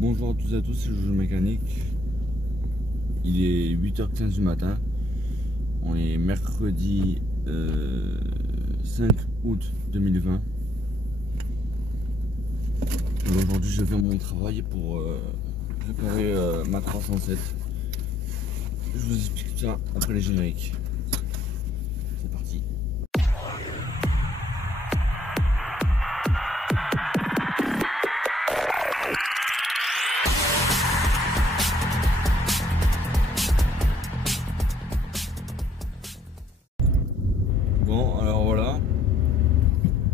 Bonjour à tous et à tous, c'est Jojo Mécanique. Il est 8h15 du matin. On est mercredi 5 août 2020. Aujourd'hui, je viens à mon travail pour préparer ma 307. Je vous explique ça après les génériques. C'est parti. Bon, alors voilà,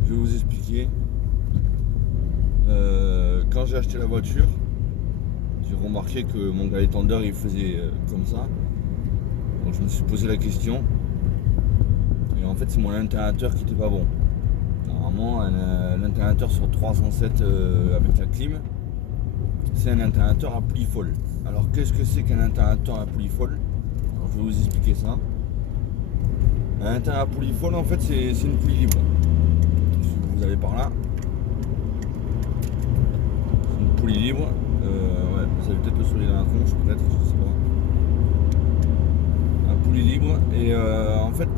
je vais vous expliquer. Quand j'ai acheté la voiture, j'ai remarqué que mon galet tendeur il faisait comme ça. Donc je me suis posé la question. Et en fait, c'est mon alternateur qui était pas bon. Normalement, l'internateur sur 307 avec la clim, c'est un alternateur à poulie folle. Alors qu'est-ce que c'est qu'un alternateur à poulie folle? Alors je vais vous expliquer ça. Un alternateur à poulie folle, en fait, c'est une poulie libre. Vous allez par là. C'est une poulie libre. Ouais, vous avez peut-être le soleil dans la tronche, peut-être, je sais pas. Un poulie libre. Et en fait,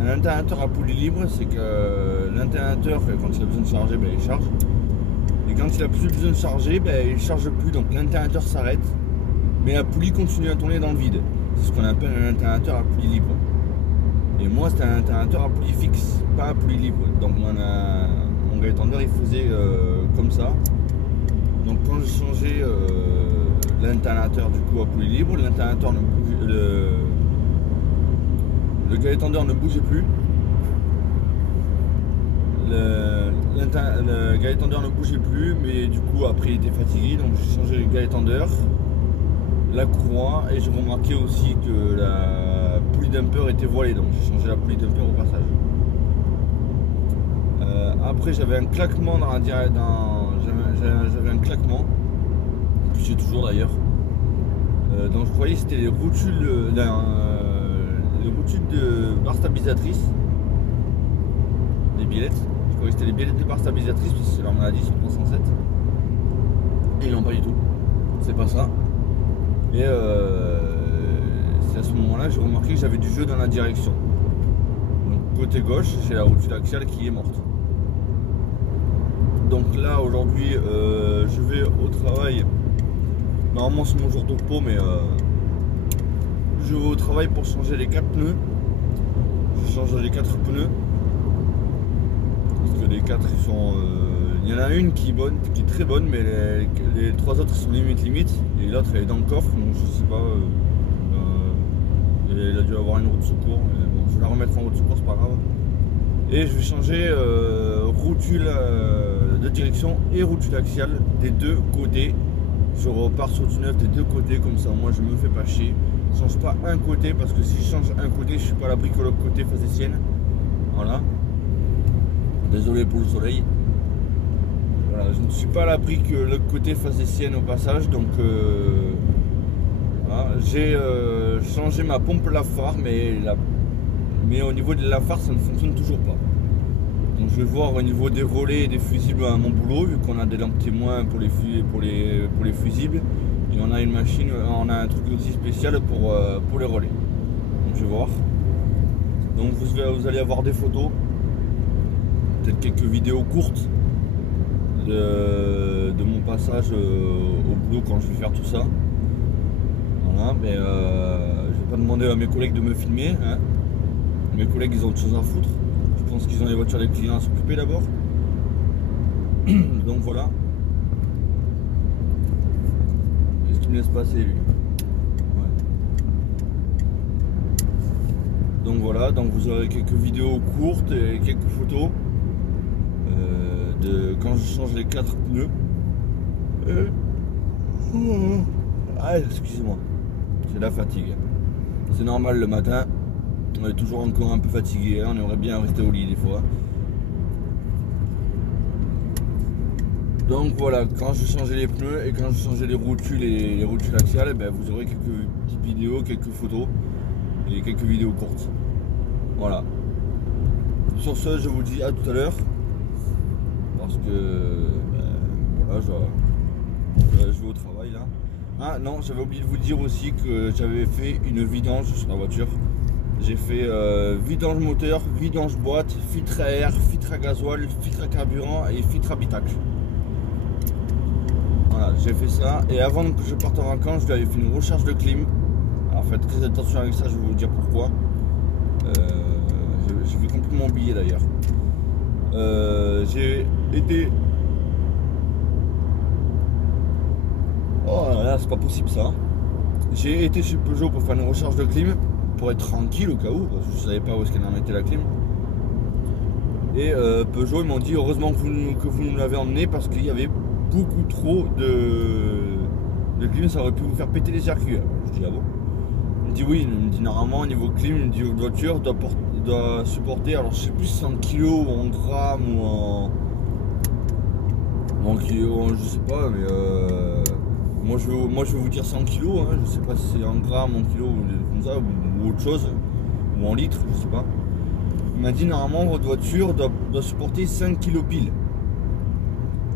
un alternateur à poulie libre, c'est que l'internateur, quand il a besoin de charger, ben, il charge. Et quand il a plus besoin de charger, ben, il ne charge plus. Donc l'internateur s'arrête. Mais la poulie continue à tourner dans le vide. C'est ce qu'on appelle un alternateur à poulie libre. Et moi, c'était un alternateur à poulie fixe, pas à poulie libre. Donc mon galet tendeur, il faisait comme ça. Donc quand je changeais l'internateur du coup à poulie libre, l'internateur ne bougeait, le galet tendeur ne bougeait plus. Le galet tendeur ne bougeait plus, mais du coup après il était fatigué, donc j'ai changé le galet tendeur, la courroie, et j'ai remarqué aussi que la poulie dumper était voilée, donc j'ai changé la poulie dumper au passage. Après j'avais un claquement dans la j'avais un claquement, que j'ai toujours d'ailleurs. Donc je croyais que c'était les rotules de barre stabilisatrice, des biellettes. Je croyais que c'était les biellettes de barre stabilisatrice parce que c'est leur maladie sur 307. Et non, pas du tout. C'est pas ça. Et c'est à ce moment-là que j'ai remarqué que j'avais du jeu dans la direction. Donc côté gauche, j'ai la rotule axiale qui est morte. Donc là aujourd'hui je vais au travail. Normalement c'est mon jour de repos, mais je vais au travail pour changer les 4 pneus. Je change les 4 pneus. Parce que les 4 ils sont. Il y en a une qui est bonne, qui est très bonne, mais les 3 autres sont limite. Et l'autre elle est dans le coffre, donc je sais pas. Il a dû avoir une roue de secours. Mais bon, je vais la remettre en roue de secours, c'est pas grave. Et je vais changer rotule de direction et rotule axiale des deux côtés. Je repars sur du neuf des deux côtés, comme ça moi je me fais pas chier. Je change pas un côté, parce que si je change un côté, je suis pas à l'abri que l'autre côté fasse des siennes. Voilà. Désolé pour le soleil. Voilà, je ne suis pas à l'abri que l'autre côté fasse des siennes au passage, donc voilà. J'ai changé ma pompe Lafarge, mais au niveau de la phare ça ne fonctionne toujours pas. Donc je vais voir au niveau des relais et des fusibles à mon boulot, vu qu'on a des lampes témoins pour les fusibles, et on a une machine, on a un truc aussi spécial pour les relais. Donc je vais voir. Donc vous allez avoir des photos, peut-être quelques vidéos courtes de mon passage au boulot quand je vais faire tout ça. Voilà, mais je vais pas demander à mes collègues de me filmer, hein. Mes collègues ils ont autre chose à foutre. Je pense qu'ils ont les voitures des clients à s'occuper d'abord. Donc voilà. Qu'est-ce qu'il me laisse passer lui? Ouais. Donc voilà, donc vous aurez quelques vidéos courtes et quelques photos de quand je change les 4 pneus. Ah, excusez-moi. C'est la fatigue. C'est normal le matin. On est toujours encore un peu fatigué, on aimerait bien rester au lit des fois. Donc voilà, quand je changeais les pneus et quand je changeais les rotules et les rotules axiales, ben vous aurez quelques petites vidéos, quelques photos et quelques vidéos courtes. Voilà. Sur ce, je vous dis à tout à l'heure. Parce que voilà, Je vais au travail là. Ah non, j'avais oublié de vous dire aussi que j'avais fait une vidange sur la voiture. J'ai fait vidange moteur, vidange boîte, filtre à air, filtre à gasoil, filtre à carburant et filtre habitacle. Voilà, j'ai fait ça. Et avant que je parte en vacances, je lui avais fait une recharge de clim. Alors faites très attention avec ça, je vais vous dire pourquoi. Je vais complètement oublier d'ailleurs. J'ai été... Oh là là, c'est pas possible ça. J'ai été chez Peugeot pour faire une recharge de clim, pour être tranquille au cas où, parce que je savais pas où est-ce qu'elle en mettait la clim. Et Peugeot, ils m'ont dit heureusement que vous nous l'avez emmené parce qu'il y avait beaucoup trop de clim, ça aurait pu vous faire péter les circuits. Je dis ah bon? Il me dit oui, il me dit normalement au niveau clim, il me dit votre voiture doit supporter, alors je sais plus si c'est en kilos ou en grammes ou en kilos, je sais pas, mais moi je vais vous dire 100 kilos, hein, je sais pas si c'est en grammes, en kilos ou comme ça, ou autre chose, ou en litres, je sais pas. Il m'a dit normalement votre voiture doit supporter 5 kg pile.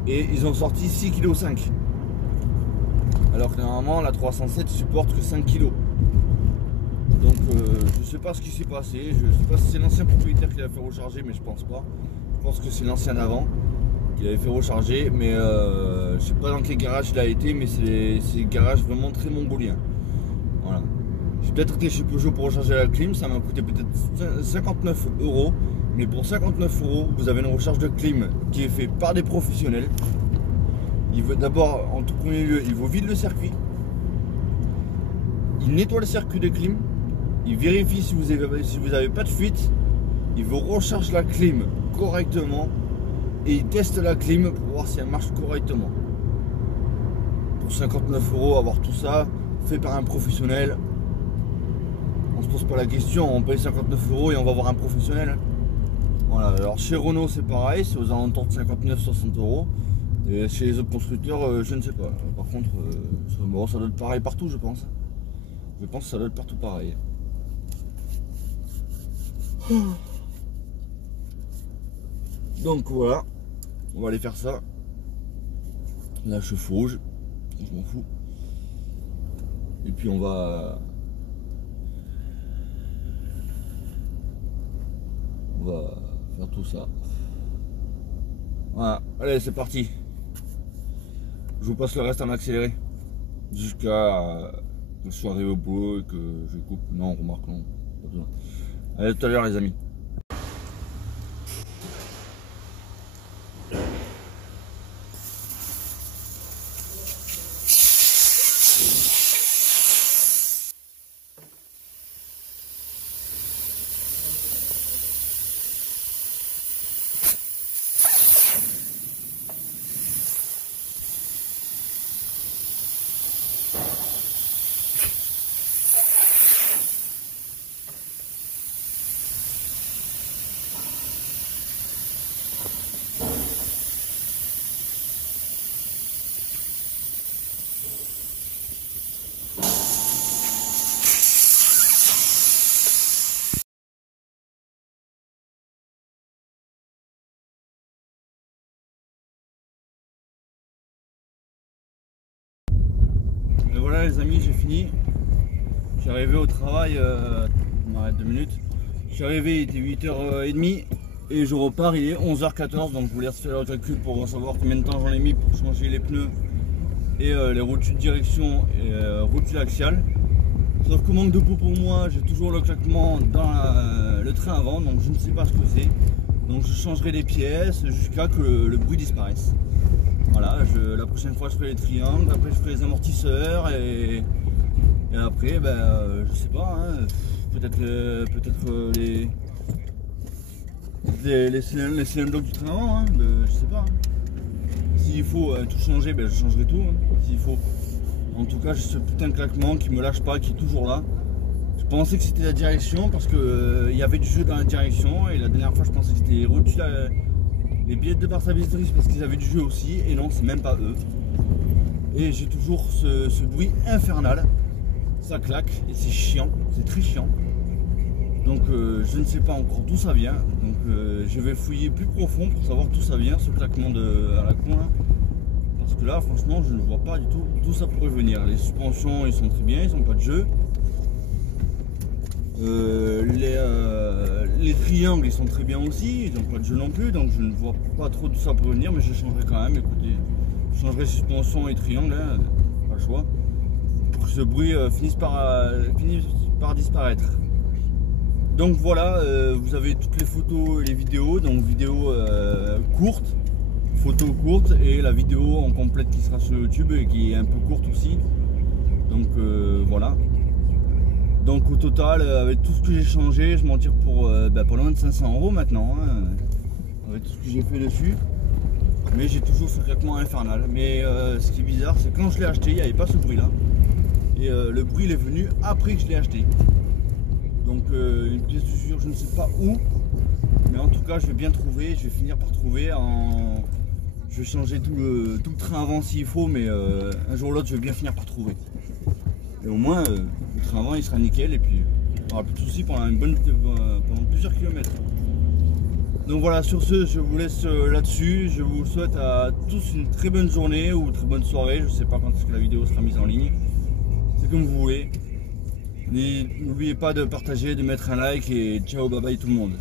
Et ils ont sorti 6,5 kg. Alors que normalement la 307 supporte que 5 kg. Donc je sais pas ce qui s'est passé, je sais pas si c'est l'ancien propriétaire qui l'a fait recharger, mais je pense pas. Je pense que c'est l'ancien avant qui l'avait fait recharger, mais je sais pas dans quel garage il a été, mais c'est des garages vraiment très mongoliens. Voilà. J'ai peut-être été chez Peugeot pour recharger la clim, ça m'a coûté peut-être 59 €. Mais pour 59 €, vous avez une recharge de clim qui est faite par des professionnels. Il veut d'abord, en tout premier lieu, il vous vide le circuit. Il nettoie le circuit de clim. Il vérifie si vous avez pas de fuite. Il vous recharge la clim correctement. Et il teste la clim pour voir si elle marche correctement. Pour 59 €, avoir tout ça fait par un professionnel, on se pose pas la question, on paye 59 € et on va voir un professionnel. Voilà, alors chez Renault c'est pareil, c'est aux alentours de 59-60 €. Et chez les autres constructeurs, je ne sais pas. Par contre, bon, ça doit être pareil partout, je pense. Je pense que ça doit être partout pareil. Donc voilà, on va aller faire ça. Là je fauge, je m'en fous. Et puis on va faire tout ça. Voilà, allez c'est parti. Je vous passe le reste en accéléré. Jusqu'à que je sois arrivé au boulot et que je coupe. Non, remarque non. Pas besoin. Allez, à tout à l'heure les amis. Et voilà les amis, j'ai fini. Je suis arrivé au travail, on m'arrête 2 minutes. Je suis arrivé, il était 8h30 et je repars, il est 11h14, donc je vous laisse faire le calcul pour savoir combien de temps j'en ai mis pour changer les pneus et les rotules de direction et rotules axiales. Sauf que manque de peau pour moi, j'ai toujours le claquement dans le train avant, donc je ne sais pas ce que c'est. Donc je changerai les pièces jusqu'à que le bruit disparaisse. Voilà, la prochaine fois je ferai les triangles, après je ferai les amortisseurs et après, ben, je sais pas, hein, peut-être les cylindres du train avant, hein, je sais pas. S'il faut tout changer, ben, je changerai tout, hein, s'il faut. En tout cas, j'ai ce putain de claquement qui me lâche pas, qui est toujours là. Je pensais que c'était la direction parce que il y avait du jeu dans la direction et la dernière fois je pensais que c'était les billettes de pare-stabilisatrice parce qu'ils avaient du jeu aussi et non, c'est même pas eux. Et j'ai toujours ce bruit infernal, ça claque et c'est chiant, c'est très chiant. Donc je ne sais pas encore d'où ça vient, donc je vais fouiller plus profond pour savoir d'où ça vient, ce claquement à la con là. Parce que là franchement je ne vois pas du tout d'où ça pourrait venir. Les suspensions ils sont très bien, ils n'ont pas de jeu. Les triangles ils sont très bien aussi, ils n'ont pas de jeu non plus, donc je ne vois pas trop d'où ça pourrait venir, mais je changerai quand même. Écoutez, je changerai suspension et triangle, hein, pas le choix, pour que ce bruit finisse par disparaître. Donc voilà, vous avez toutes les photos et les vidéos, donc vidéos courtes, photos courtes et la vidéo en complète qui sera sur YouTube et qui est un peu courte aussi. Donc voilà. Donc au total, avec tout ce que j'ai changé, je m'en tire pour pas loin de 500 € maintenant, hein, avec tout ce que j'ai fait dessus. Mais j'ai toujours ce craquement infernal. Mais ce qui est bizarre, c'est que quand je l'ai acheté, il n'y avait pas ce bruit là. Et le bruit il est venu après que je l'ai acheté. Donc une pièce d'usure, je ne sais pas où. Mais en tout cas, je vais bien trouver, je vais finir par trouver. Je vais changer tout le train avant s'il faut, mais un jour ou l'autre, je vais bien finir par trouver. Et au moins, le train avant, il sera nickel et puis il n'y aura plus de soucis pendant plusieurs kilomètres. Donc voilà, sur ce, je vous laisse là-dessus. Je vous souhaite à tous une très bonne journée ou une très bonne soirée. Je ne sais pas quand est-ce que la vidéo sera mise en ligne. C'est comme vous voulez. N'oubliez pas de partager, de mettre un like et ciao, bye bye tout le monde.